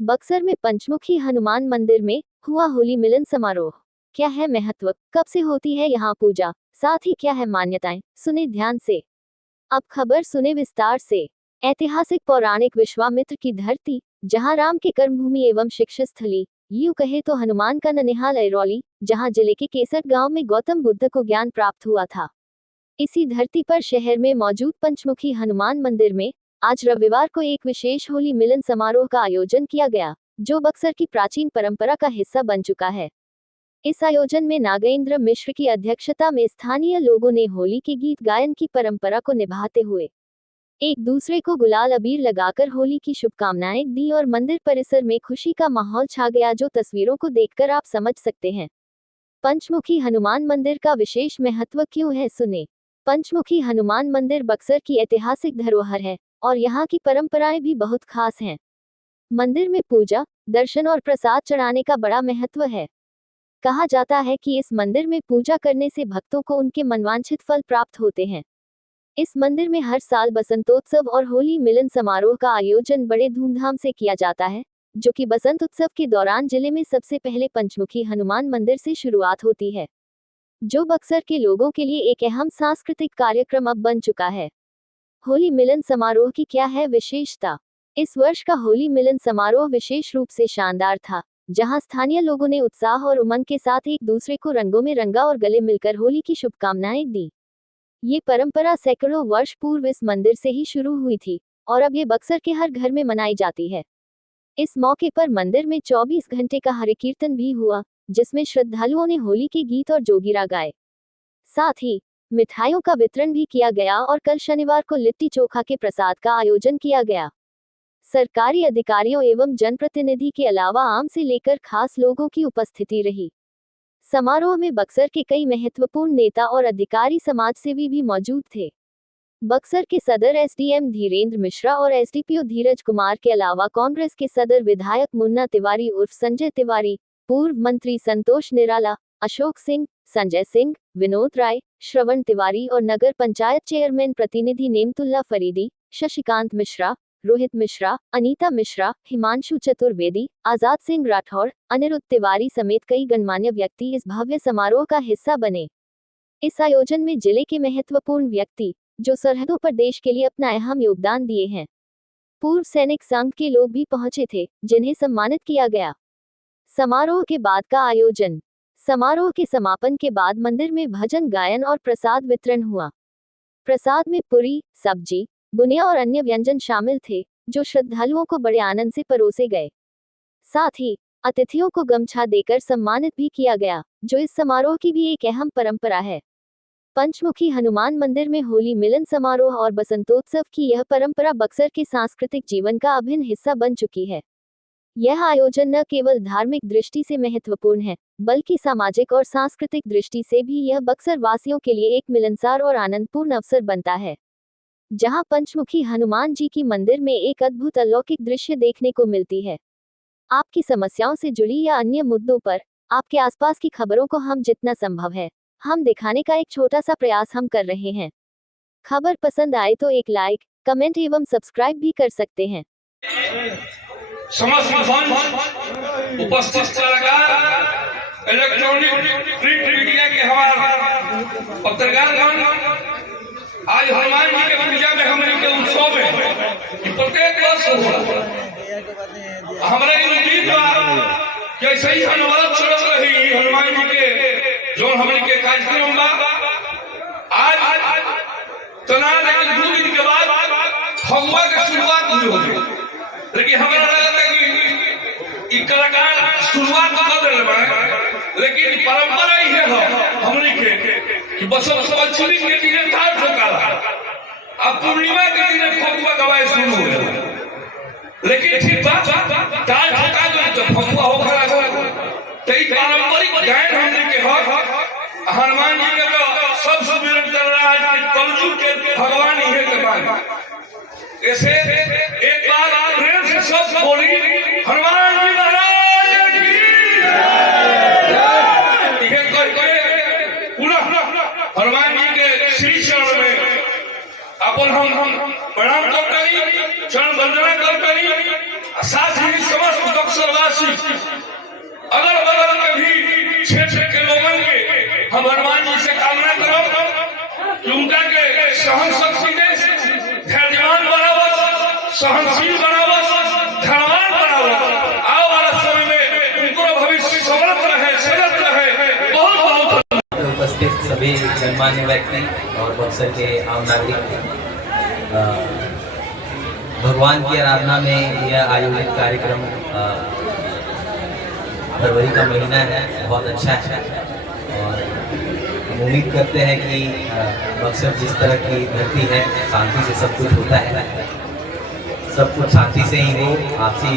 बक्सर में पंचमुखी हनुमान मंदिर में हुआ होली मिलन समारोह। क्या है महत्व, कब से होती है यहाँ पूजा, साथ ही क्या है मान्यताएं, सुने ध्यान से। अब खबर सुने विस्तार से। ऐतिहासिक पौराणिक विश्वामित्र की धरती, जहाँ राम की कर्मभूमि एवं शिक्षा स्थली, यूं कहे तो हनुमान का ननिहाल अरौली, जहाँ जिले के केसर गांव में गौतम बुद्ध को ज्ञान प्राप्त हुआ था। इसी धरती पर शहर में मौजूद पंचमुखी हनुमान मंदिर में आज रविवार को एक विशेष होली मिलन समारोह का आयोजन किया गया, जो बक्सर की प्राचीन परंपरा का हिस्सा बन चुका है। इस आयोजन में नागेंद्र मिश्र की अध्यक्षता में स्थानीय लोगों ने होली के गीत गायन की परंपरा को निभाते हुए एक दूसरे को गुलाल अबीर लगाकर होली की शुभकामनाएं दी और मंदिर परिसर में खुशी का माहौल छा गया, जो तस्वीरों को देखकर आप समझ सकते हैं। पंचमुखी हनुमान मंदिर का विशेष महत्व क्यों है, सुने। पंचमुखी हनुमान मंदिर बक्सर की ऐतिहासिक धरोहर है और यहाँ की परंपराएं भी बहुत खास हैं। मंदिर में पूजा, दर्शन और प्रसाद चढ़ाने का बड़ा महत्व है। कहा जाता है कि इस मंदिर में पूजा करने से भक्तों को उनके मनवांछित फल प्राप्त होते हैं। इस मंदिर में हर साल बसंतोत्सव और होली मिलन समारोह का आयोजन बड़े धूमधाम से किया जाता है, जो कि बसंत उत्सव के दौरान जिले में सबसे पहले पंचमुखी हनुमान मंदिर से शुरुआत होती है, जो बक्सर के लोगों के लिए एक अहम सांस्कृतिक कार्यक्रम अब बन चुका है। होली मिलन समारोह की क्या है विशेषता। इस वर्ष का होली मिलन समारोह विशेष रूप से शानदार था, जहां स्थानीय लोगों ने उत्साह और उमंग के साथ एक दूसरे को रंगों में रंगा और गले मिलकर होली की शुभकामनाएं दी। ये परंपरा सैकड़ों वर्ष पूर्व इस मंदिर से ही शुरू हुई थी और अब ये बक्सर के हर घर में मनाई जाती है। इस मौके पर मंदिर में 24 घंटे का हरि कीर्तन भी हुआ, जिसमें श्रद्धालुओं ने होली के गीत और जोगिरा गाए। साथ ही मिठाइयों का वितरण भी किया गया और कल शनिवार को लिट्टी चोखा के प्रसाद का आयोजन किया गया। सरकारी अधिकारियों एवं जनप्रतिनिधि के अलावा आम से लेकर खास लोगों की उपस्थिति रही। समारोह में बक्सर के कई महत्वपूर्ण नेता और अधिकारी समाजसेवी भी मौजूद थे। बक्सर के सदर एसडीएम धीरेन्द्र मिश्रा और एसडीपीओ धीरज कुमार के अलावा कांग्रेस के सदर विधायक मुन्ना तिवारी उर्फ संजय तिवारी, पूर्व मंत्री संतोष निराला, अशोक सिंह, संजय सिंह, विनोद राय, श्रवण तिवारी और नगर पंचायत चेयरमैन प्रतिनिधि नेमतुल्ला फरीदी, शशिकांत मिश्रा, रोहित मिश्रा, अनीता मिश्रा, हिमांशु चतुर्वेदी, आजाद सिंह राठौड़, अनिरुद्ध तिवारी समेत कई गणमान्य व्यक्ति इस भव्य समारोह का हिस्सा बने। इस आयोजन में जिले के महत्वपूर्ण व्यक्ति, जो सरहदों पर देश के लिए अपना अहम योगदान दिए हैं, पूर्व सैनिक संघ के लोग भी पहुंचे थे, जिन्हें सम्मानित किया गया। समारोह के बाद का आयोजन। समारोह के समापन के बाद मंदिर में भजन गायन और प्रसाद वितरण हुआ। प्रसाद में पूरी, सब्जी, बुनिया और अन्य व्यंजन शामिल थे, जो श्रद्धालुओं को बड़े आनंद से परोसे गए। साथ ही अतिथियों को गमछा देकर सम्मानित भी किया गया, जो इस समारोह की भी एक अहम परंपरा है। पंचमुखी हनुमान मंदिर में होली मिलन समारोह और बसंतोत्सव की यह परंपरा बक्सर के सांस्कृतिक जीवन का अभिन्न हिस्सा बन चुकी है। यह आयोजन न केवल धार्मिक दृष्टि से महत्वपूर्ण है, बल्कि सामाजिक और सांस्कृतिक दृष्टि से भी यह बक्सर वासियों के लिए एक मिलनसार और आनंदपूर्ण अवसर बनता है, जहां पंचमुखी हनुमान जी की मंदिर में एक अद्भुत अलौकिक दृश्य देखने को मिलती है। आपकी समस्याओं से जुड़ी या अन्य मुद्दों पर आपके आसपास की खबरों को हम जितना संभव है हम दिखाने का एक छोटा सा प्रयास हम कर रहे हैं। खबर पसंद आए तो एक लाइक, कमेंट एवं सब्सक्राइब भी कर सकते हैं। समस्त उपस्थित कलाकार, इलेक्ट्रॉनिक प्रिंट मीडिया के हमारे पत्रकारगण, आज हनुमान जी के पूजा में हमारे के उत्सव में प्रत्येक वर्ष हमारे उम्मीद कि ऐसे ही हनुमान चल रही हनुमान जी के जो हमारे के कार्यक्रम आज तना, लेकिन 2 दिन के बाद फगुआ की शुरुआत हुई होगी। लेकिन हमें लगा था कि कलाकार शुरुआत कर रहे हैं, लेकिन परंपरा ही है हमने के कि बसंत पंचमी के दिन ताल ठोकाला, अब पूर्णिमा के दिन फगुआ गवाए शुरू हो गया। लेकिन ठीक बात ताल ठोका जो फगुआ हो खड़ा तई पारंपरिक गायन हमने के हनुमान जी के सब सुमिरन कर रहा है कि कलयुग के भगवान ही है के बाद ऐसे एक बार प्रेम से सब बोली हनुमान जी महाराज की जय। पुनः हनुमान जी के श्री चरण में अपन हम प्रणाम करते, चरण वंदना करते, साथ ही समस्त वासी अगल बगल के भी क्षेत्र के लोगों के हम हनुमान जी से कामना करो कि उनका के सहन शक्ति दे, धैर्यवान बनावस, सहनशील बनावस, धनवान बनावस। आओ वाला समय में उनको भविष्य समर्थ रहे, सजत रहे। बहुत बहुत उपस्थित सभी गणमान्य व्यक्ति और बक्सर के आम नागरिक, भगवान की आराधना में यह आयोजित कार्यक्रम फरवरी का महीना है, बहुत अच्छा है। और हम उम्मीद करते हैं कि बक्सर जिस तरह की धरती है, शांति से सब कुछ होता है, सब कुछ शांति से ही हो, आपसी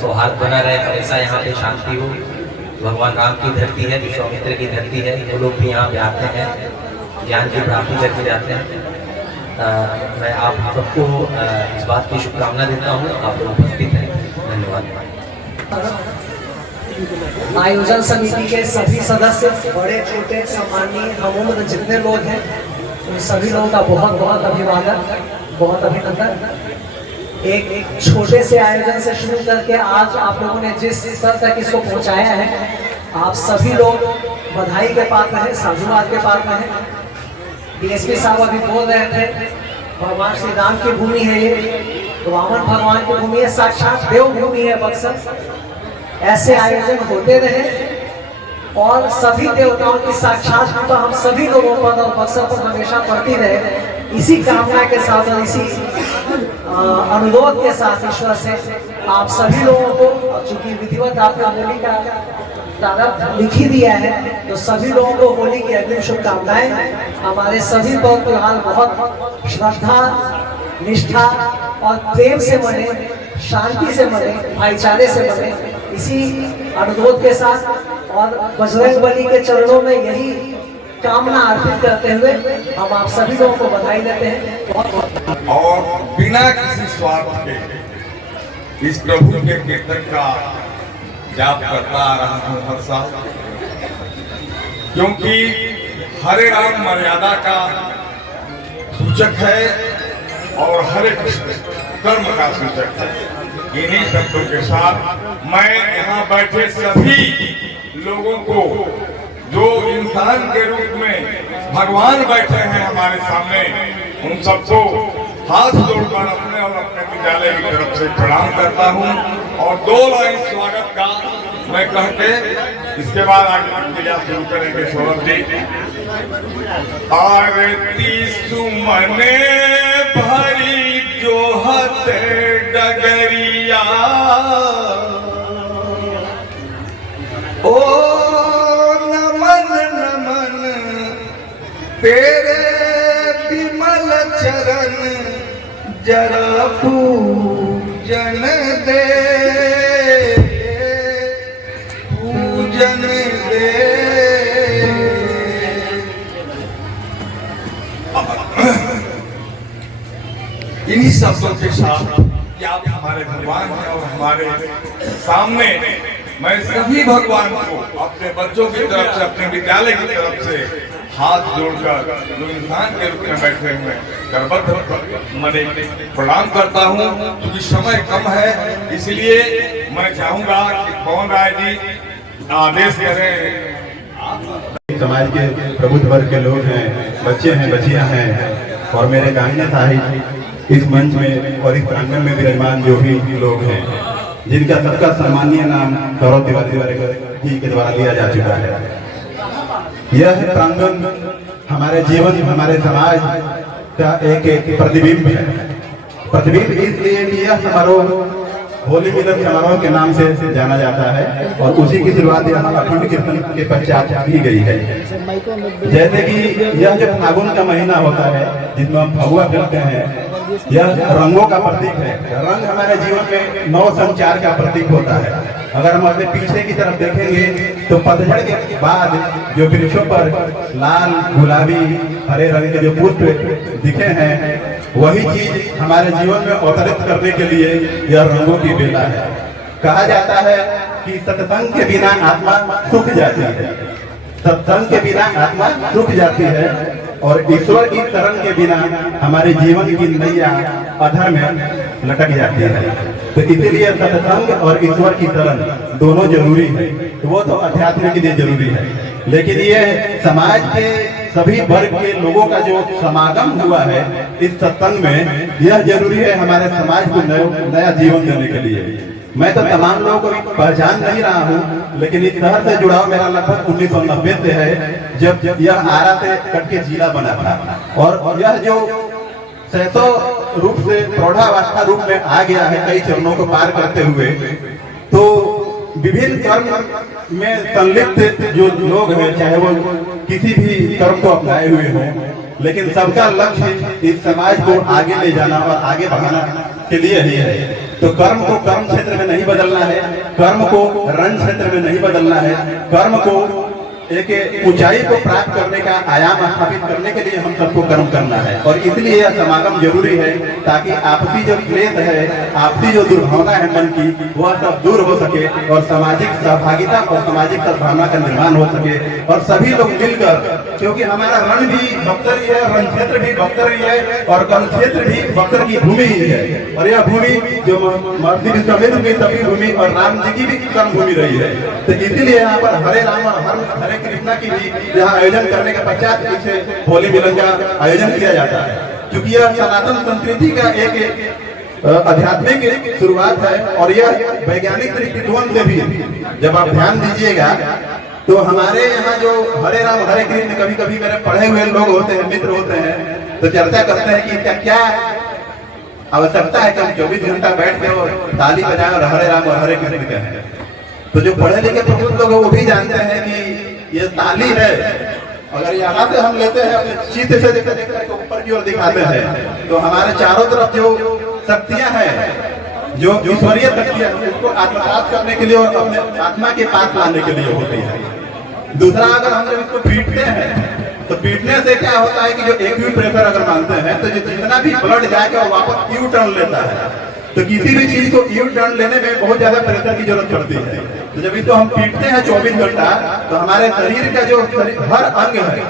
सौहार्द बना रहे, हमेशा यहाँ पे शांति हो। भगवान राम की धरती है, विश्वामित्र की धरती है, वो लोग भी यहाँ पे आते हैं, ज्ञान की प्राप्ति करके जाते हैं। मैं आप सबको इस बात की शुभकामना देता हूँ, आप लोग उपस्थित हैं। धन्यवाद। आयोजन समिति के सभी सदस्य, बड़े छोटे सम्मानीय हम उम्र जितने लोग हैं, उन सभी लोगों का बहुत बहुत अभिवादन, बहुत अभिनंदन। एक छोटे से आयोजन से शुरू करके आज आप लोगों ने जिस स्तर तक इसको पहुंचाया है, आप सभी लोग बधाई के पात्र हैं, साधुवाद के पात्र हैं। डीएसपी साहब अभी बोल रहे थे, भगवान श्री राम की भूमि है ये, वामन भगवान की भूमि है, साक्षात देव भूमि है बक्सर। ऐसे आयोजन होते रहे और सभी देवताओं की साक्षात कृपा हम सभी लोगों पर और बक्सर पर हमेशा पड़ती रहे। इसी कामना के साथ और इसी अनुरोध के साथ ईश्वर से आप सभी लोगों को, चूंकि विधिवत आपने होली का प्रारंभ लिख ही दिया है, तो सभी लोगों को होली की अग्रिम शुभकामनाएं। हमारे सभी पर्व त्योहार बहुत श्रद्धा, निष्ठा और प्रेम से मने, शांति से मने, भाईचारे से मने, इसी अनुरोध के साथ और बजरंग बली के चरणों में यही कामना अर्पित करते हुए हम आप सभी लोगों को बधाई देते हैं। और बिना किसी स्वार्थ के इस प्रभु के कीर्तन का जाप करता आ रहा हूँ हर साल, क्योंकि हरे राम मर्यादा का सूचक है और हरे कृष्ण कर्म का सूचक है। इन्हीं शब्दों के साथ मैं यहाँ बैठे सभी लोगों को, जो इंसान के रूप में भगवान बैठे हैं हमारे सामने, उन सबको हाथ जोड़कर अपने और अपने विद्यालय की तरफ से प्रणाम करता हूँ। और 2 लाइन स्वागत का मैं कह के इसके बाद आगे पूजा शुरू करेंगे। सौरभ जी, आरती सुमने भरी जोहत डगरिया, ओ नमन नमन तेरे विमल चरण, जरा पूजन दे, पूजन दे। इन्हीं शब्दों के साथ कि आप हमारे भगवान हैं और हमारे सामने मैं सभी भगवान को अपने बच्चों की तरफ से, अपने विद्यालय की तरफ से हाथ जोड़कर, जो इंसान के रूप में बैठे हुए करबद्ध मने प्रणाम करता हूँ। क्योंकि समय कम है, इसलिए मैं चाहूंगा कि पवन राय जी आदेश करें। समाज के प्रबुद्ध वर्ग के लोग हैं, बच्चे हैं, बच्चियां हैं, और मेरे दाहिने साहिब इस मंच में और इस प्रांगण में विराजमान जो भी लोग हैं, जिनका सबका सम्मानीय नाम गौरव तिवारी जी के द्वारा लिया जा चुका है। यह प्रांगण हमारे जीवन, हमारे समाज का एक प्रतिबिंब है। प्रतिबिंब इसलिए कि यह समारोह होली मिलन समारोह के नाम से जाना जाता है और उसी की शुरुआत यहाँ अखंड कीर्तन के पश्चात की गई है। जैसे कि यह जो फागुन का महीना होता है, जिसमें हम फगुआ खेलते हैं, यह रंगों का प्रतीक है। रंग हमारे जीवन में नव संचार का प्रतीक होता है। अगर हम अपने पीछे की तरफ देखेंगे तो पतझड़ के बाद जो वृक्षों पर लाल, गुलाबी, हरे रंग के जो पुष्प दिखे हैं, वही चीज हमारे जीवन में अवतरित करने के लिए यह रंगों की बेला है। कहा जाता है कि सत्संग के बिना आत्मा सूख जाती है, सत्संग के बिना आत्मा सूख जाती है, और ईश्वर की शरण के बिना हमारे जीवन की नैया अधर में लटक जाती है। तो इसीलिए सत्संग और ईश्वर की शरण दोनों जरूरी है। तो वो तो अध्यात्म के लिए जरूरी है, लेकिन ये समाज के सभी वर्ग के लोगों का जो समागम हुआ है इस सत्संग में, यह जरूरी है हमारे समाज को नया जीवन देने के लिए। मैं तो तमाम लोगों को पहचान नहीं रहा हूँ, लेकिन इस शहर से जुड़ाव मेरा लगभग 1990 से है, जब यह आरा से कट के जिला बना था। और यह जो सैसों रूप से प्रौढ़ावस्था रूप में आ गया है, कई चरणों को पार करते हुए, तो विभिन्न कर्म में संलिप्त जो लोग हैं, चाहे वो किसी भी कर्म को अपनाए हुए हों, लेकिन सबका लक्ष्य इस समाज को आगे ले जाना और आगे बढ़ाना के लिए ही है। तो कर्म को कर्म क्षेत्र में नहीं बदलना है, कर्म को रण क्षेत्र में नहीं बदलना है, कर्म को एक ऊंचाई को प्राप्त करने का आयाम स्थापित करने के लिए हम सबको कर्म करना है। और इसलिए यह समागम जरूरी है, ताकि आपसी जो क्लेश है, आपसी जो दुर्भावना है मन की, वह सब दूर हो सके और सामाजिक सहभागिता और सामाजिक सद्भावना का निर्माण हो सके। और सभी लोग मिलकर, क्योंकि हमारा रण भी बख्तर ही है, रण क्षेत्र भी बख्तर ही है, और कर्म क्षेत्र भी बख्तर की भूमि ही है। और यह भूमि जो महर्षि विश्वामित्र की सभी भूमि और राम जी की भी कर्म भूमि रही है। तो इसीलिए यहाँ पर हरे राम और हरे कृष्णा की भी यहाँ आयोजन करने के पश्चात इसे होली मिलन का आयोजन किया जाता है, क्योंकि यह सनातन संस्कृति का एक आध्यात्मिक शुरुआत है। और यह वैज्ञानिक दृष्टिकोण से भी, जब आप ध्यान दीजिएगा तो हमारे यहाँ जो हरे राम हरे कृष्ण, कभी कभी मेरे पढ़े हुए लोग होते हैं, मित्र होते हैं, तो चर्चा करते हैं कि इसका क्या आवश्यकता है कि हम 24 घंटा बैठ के और ताली बजाएं और हरे राम और हरे कृष्ण कहें। तो जो पढ़े लिखे प्रबुद्ध लोग हैं वो भी जानते हैं कि ये ताली है, अगर यहाँ से हम लेते हैं अपने चित्त से देखते देखते तो ऊपर की ओर दिखाते हैं, तो हमारे चारों तरफ जो शक्तियां हैं, जो ईश्वरीय शक्तियां हैं, उसको आत्मसात करने के लिए और अपने आत्मा के पास लाने के लिए होती है। दूसरा, अगर हम जब इसको पीटते हैं तो पीटने से क्या होता है कि जो एक्यूप्रेशर अगर मानते हैं, तो जो जितना भी ब्लड जाएगा वो वापस यू टर्न लेता है। तो किसी भी चीज को यू टर्न लेने में बहुत ज्यादा प्रेशर की जरूरत पड़ती है। तो जब इसको हम पीटते हैं 24 घंटा, तो हमारे शरीर का जो हर अंग है,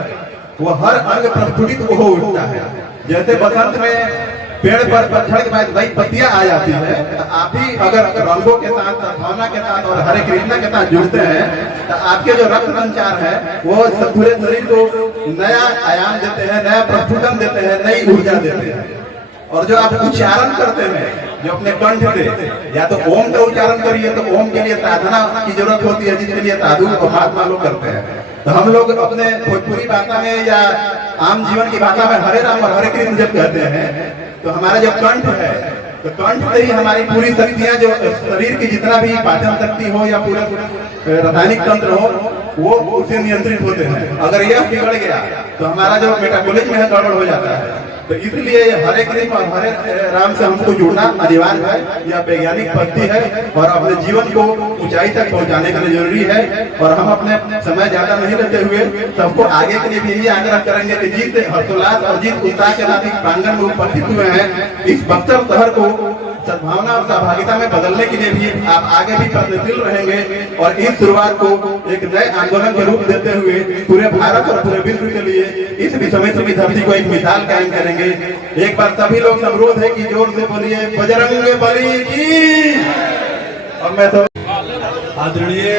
वो हर अंग प्रस्फुटित हो उठता है। जैसे बसंत में पेड़ पर पतझड़ के बाद नई पत्तियां आ जाती है, तो आप भी अगर रंगों के साथ, भावना के साथ और हरे कृष्णा के साथ जुड़ते हैं, तो आपके जो रक्त संचार है वो पूरे शरीर को नया आयाम देते हैं, नया प्रस्फुटन देते हैं, नई ऊर्जा देते हैं। और जो आप उच्चारण करते हैं, जो अपने कंठ से, या तो ओम का उच्चारण करिए, तो ओम के लिए साधना की जरूरत होती है, जिसके लिए साधु और महात्मा लोग करते हैं। तो हम लोग अपने भोजपुरी भाषा में या आम जीवन की भाषा में हरे राम और हरे कृष्ण जब कहते हैं, तो हमारा जो कंठ है, तो कंठ से ही हमारी पूरी शक्तियां, जो शरीर की जितना भी पाचन शक्ति हो या पूरा रासायनिक तंत्र हो, वो उससे नियंत्रित होते हैं। अगर यह बिगड़ गया तो हमारा जो मेटाबॉलिज्म है गड़बड़ हो जाता है। तो इसलिए हरे कृष्ण और हरे राम से हमको जुड़ना अनिवार्य है, यह वैज्ञानिक पद्धति है और अपने जीवन को ऊंचाई तक पहुंचाने के लिए जरूरी है। और हम अपने समय ज्यादा नहीं लेते हुए सबको आगे के लिए भी यही आग्रह करेंगे कि जिस हर्षोल्लास और जिस उत्साह के साथ इस प्रांगण में उपस्थित हुए हैं, इस बक्सर शहर को सद्भावना और सहभागिता में बदलने के लिए भी आप आगे भी प्रयत्नशील रहेंगे। और इस शुरुआत को एक नए आंदोलन के रूप देते हुए पूरे भारत और पूरे विश्व के लिए इस विश्वामित्र की धरती को एक मिसाल कायम करेंगे। एक बार सभी लोग अनुरोध है कि जोर से बोलिए बजरंग बली की। और मैं तो आदरणीय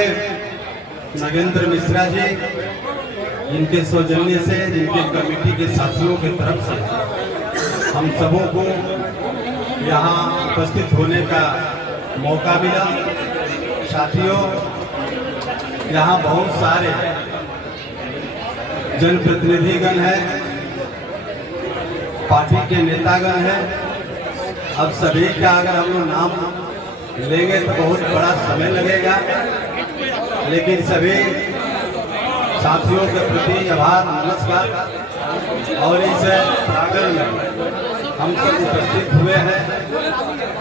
नागेंद्र मिश्रा जी, इनके सौजन्य से, जिनके कमेटी के साथियों की तरफ से हम सबों को यहाँ उपस्थित होने का मौका मिला। साथियों, यहाँ बहुत सारे जनप्रतिनिधिगण हैं, पार्टी के नेतागण हैं। अब सभी का अगर हम लोग नाम लेंगे तो बहुत बड़ा समय लगेगा, लेकिन सभी साथियों के प्रति आभार, नमस्कार। और इस प्रांगण में हम सब उपस्थित हुए हैं,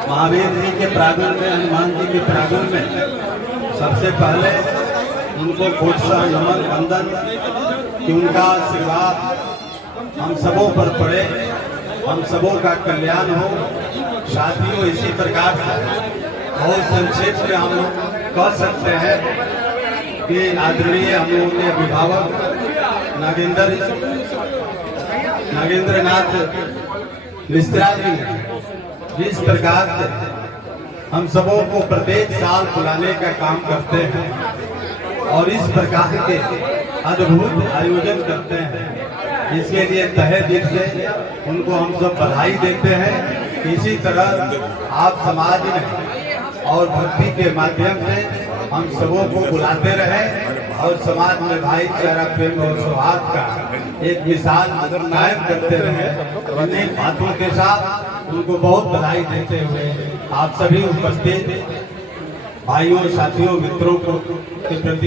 महावीर जी के प्रांगण में, हनुमान जी के प्रांगण में। सबसे पहले उनको कोटसा नमन वंदन कि उनका आशीर्वाद हम सबों पर पड़े, हम सबों का कल्याण हो। साथियों, इसी प्रकार से बहुत संक्षेप में हम लोग कह सकते हैं कि आदरणीय हम लोगों के अभिभावक नागेंद्र नाथ मिश्रा जी जिस प्रकार से हम सबों को प्रत्येक साल बुलाने का काम करते हैं और इस प्रकार के अद्भुत आयोजन करते हैं, इसके लिए तहे दिल से उनको हम सब बधाई देते हैं। इसी तरह आप समाज में और भक्ति के माध्यम से हम सबों को बुलाते रहें और समाज में भाईचारा, प्रेम और सौहार्द का एक मिसाल कायम करते रहें। इन्हीं बातों के साथ उनको बहुत बधाई देते हुए आप सभी उपस्थित भाइयों, साथियों, मित्रों को के प्रति